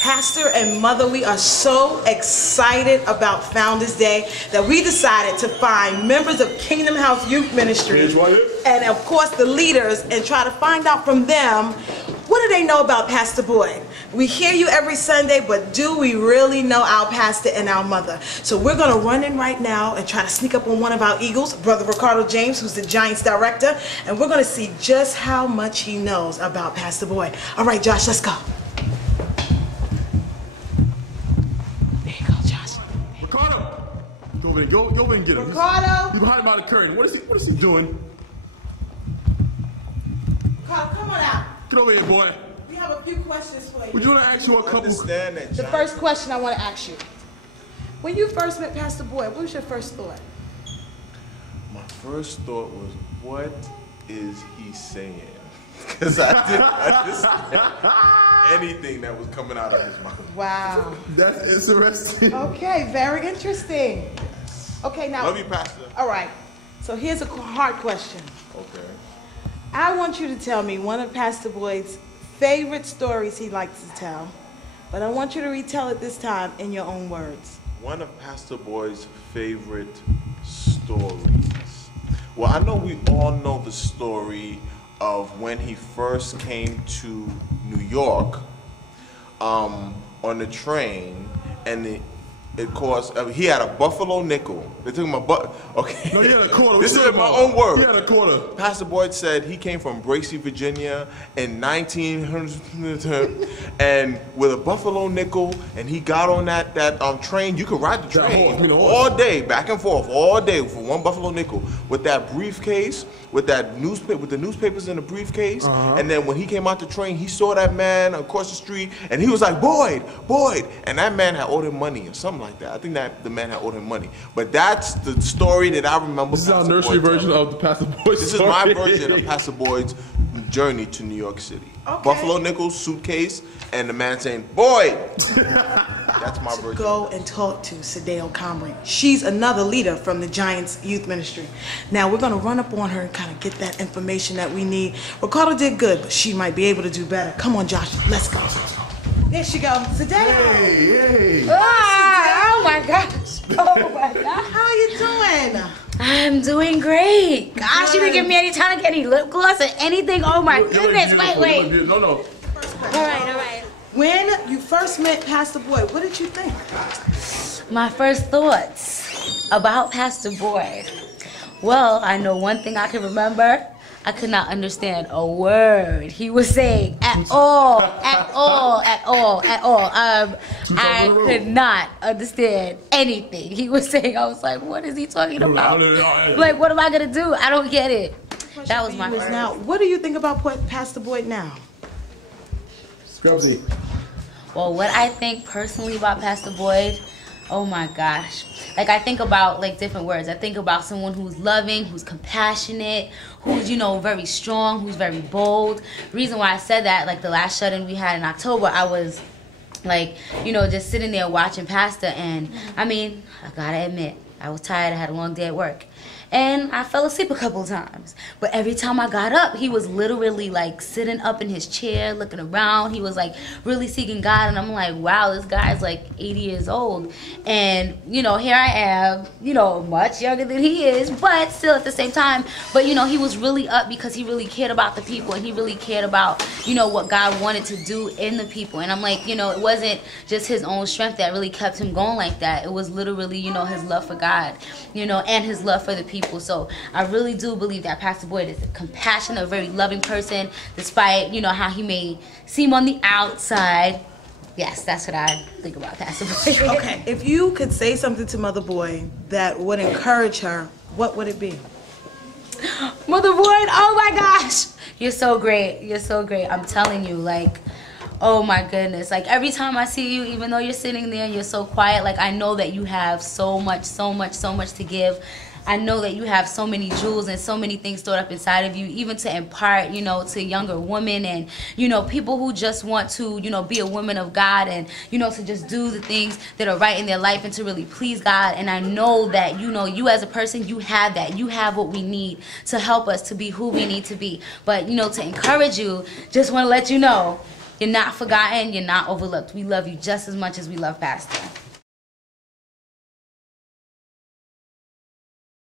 Pastor and Mother, we are so excited about Founders Day that we decided to find members of Kingdom House Youth Ministry and of course the leaders and try to find out from them, what do they know about Pastor Boyd? We hear you every Sunday, but do we really know our pastor and our mother? So we're going to run in right now and try to sneak up on one of our Eagles, Brother Ricardo James, who's the Giants director, and we're going to see just how much he knows about Pastor Boyd. All right, Josh, let's go. There you go, Josh. Ricardo! Go over there, go over and get him. Ricardo! He's behind him by the curtain. What is he doing? Ricardo, come on out. Get over here, boy. We have a few questions for you. Would you want to ask you a couple? The first question I want to ask you. When you first met Pastor Boyd, what was your first thought? My first thought was, what is he saying? Because I didn't understand anything that was coming out of his mouth. Wow. That's interesting. Okay, very interesting. Okay, now. Love you, Pastor. All right. So here's a hard question. Okay. I want you to tell me one of Pastor Boyd's favorite stories he likes to tell, but I want you to retell it this time in your own words. One of Pastor Boyd's favorite stories. Well, I know we all know the story of when he first came to New York on the train, and it cost, he had a Buffalo nickel. They took him okay. No, he had a quarter. This is in my own words. He had a quarter. Pastor Boyd said he came from Bracy, Virginia in 1900 and with a Buffalo nickel, and he got on that train. You could ride the train all day, back and forth, all day for one Buffalo nickel with that briefcase, with that newspaper, with the newspapers in the briefcase. And then when he came out the train, he saw that man across the street, and he was like, Boyd, Boyd, and that man had owed him money or something like that. I think that the man had owed him money. But that's the story that I remember. This is our nursery version of the Pastor Boyd story. This is my version of Pastor Boyd's journey to New York City. Okay. Buffalo nickel, suitcase, and the man saying, Boyd! That's my version. Go and talk to Sadeo Comrie. She's another leader from the Giants Youth Ministry. Now we're going to run up on her and kind of get that information that we need. Ricardo did good, but she might be able to do better. Come on, Josh, let's go. There she goes. Sadeo. Hey, hey. Oh my gosh. Oh my God. How are you doing? I'm doing great. Gosh, you didn't give me any time to get any lip gloss or anything. Oh my goodness. Wait. No. All right. When you first met Pastor Boyd, what did you think? My first thoughts about Pastor Boyd. Well, I know one thing I can remember. I could not understand a word he was saying at all. I could not understand anything he was saying. I was like, what is he talking about? Like, what am I going to do? I don't get it. That was my first. Now, what do you think about Pastor Boyd now? Scrubsy. Well, what I think personally about Pastor Boyd, oh my gosh. Like, I think about, like, different words. I think about someone who's loving, who's compassionate, who's, you know, very strong, who's very bold. Reason why I said that, like, the last shut-in we had in October, I was, like, you know, just sitting there watching Pastor, and, I mean, I gotta admit, I was tired. I had a long day at work. And I fell asleep a couple times. But every time I got up, he was literally like sitting up in his chair, looking around. He was like really seeking God. And I'm like, wow, this guy's like 80 years old. And, you know, here I am, you know, much younger than he is, but still at the same time. But, you know, he was really up because he really cared about the people. And he really cared about, you know, what God wanted to do in the people. And I'm like, you know, it wasn't just his own strength that really kept him going like that. It was literally, you know, his love for God, you know, and his love for the people. So I really do believe that Pastor Boyd is a compassionate, a very loving person, despite, you know, how he may seem on the outside. Yes, that's what I think about Pastor Boyd. Okay, if you could say something to Mother Boyd that would encourage her, what would it be? Mother Boyd, oh my gosh, you're so great. You're so great. I'm telling you, like, oh my goodness. Like, every time I see you, even though you're sitting there and you're so quiet, like, I know that you have so much to give. I know that you have so many jewels and so many things stored up inside of you, even to impart, you know, to younger women and, you know, people who just want to, you know, be a woman of God and, you know, to just do the things that are right in their life and to really please God. And I know that, you know, you as a person, you have that. You have what we need to help us to be who we need to be. But, you know, to encourage you, just want to let you know, You're not forgotten. You're not overlooked. We love you just as much as we love Pastor.